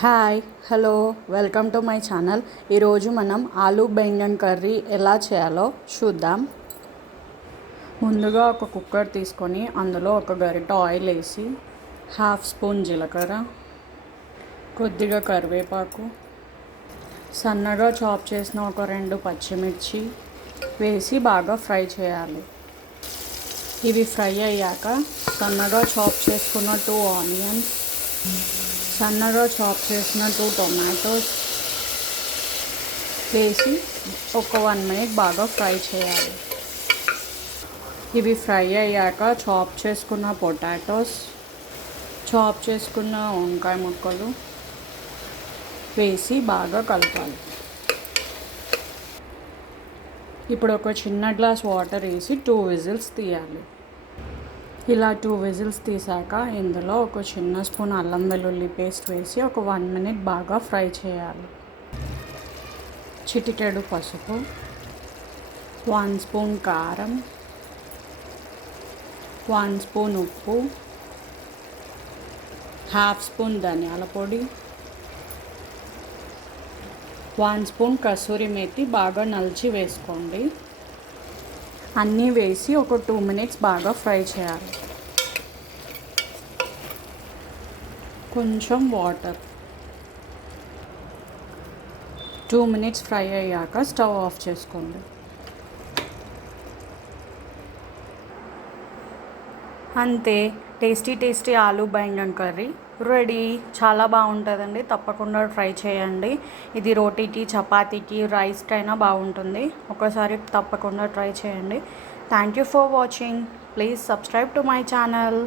Hi hello welcome to my channel. ఈరోజు మనం aloo baingan curry ఎలా చేయాలో చూద్దాం. ముందుగా ఒక కుక్కర్ తీసుకొని అందులో ఒక గరిట ఆయిల్ వేసి హాఫ్ స్పూన్ జీలకర్ర కొద్దిగా కరివేపాకు సన్నగా చాప్ చేసిన ఒక రెండు పచ్చిమిర్చి వేసి బాగా ఫ్రై చేయాలి. ఇవి ఫ్రై అయ్యాక సన్నగా చాప్ చేసుకున్న టూ ఆనియన్స్ సన్నగా చాప్ చేసిన టూ టొమాటోస్ వేసి ఒక వన్ మినిట్ బాగా ఫ్రై చేయాలి. ఇవి ఫ్రై అయ్యాక చాప్ చేసుకున్న పొటాటోస్ చాప్ చేసుకున్న వంకాయ ముక్కలు వేసి బాగా కలపాలి. ఇప్పుడు ఒక చిన్న గ్లాస్ వాటర్ వేసి టూ విజిల్స్ తీయాలి. ఇలా టూ విజిల్స్ తీసాక ఇందులో ఒక చిన్న స్పూన్ అల్లం వెల్లుల్లి పేస్ట్ వేసి ఒక వన్ మినిట్ బాగా ఫ్రై చేయాలి. చిటికెడు పసుపు వన్ స్పూన్ కారం వన్ స్పూన్ ఉప్పు హాఫ్ స్పూన్ ధనియాల పొడి వన్ స్పూన్ కసూరి మేతి బాగా నలిచి వేసుకోండి. అన్నీ వేసి ఒక టూ మినిట్స్ బాగా ఫ్రై చేయాలి. కొంచెం వాటర్. టూ మినిట్స్ ఫ్రై అయ్యాక స్టవ్ ఆఫ్ చేసుకోండి. అంతే tasty tasty aloo baingan curry. Ready చాలా బాగుంటుందండి. తప్పకుండా ట్రై చేయండి. ఇది రోటీకి చపాతీకి రైస్కి అయినా బాగుంటుంది. ఒకసారి తప్పకుండా ట్రై చేయండి. Thank you for watching please subscribe to my channel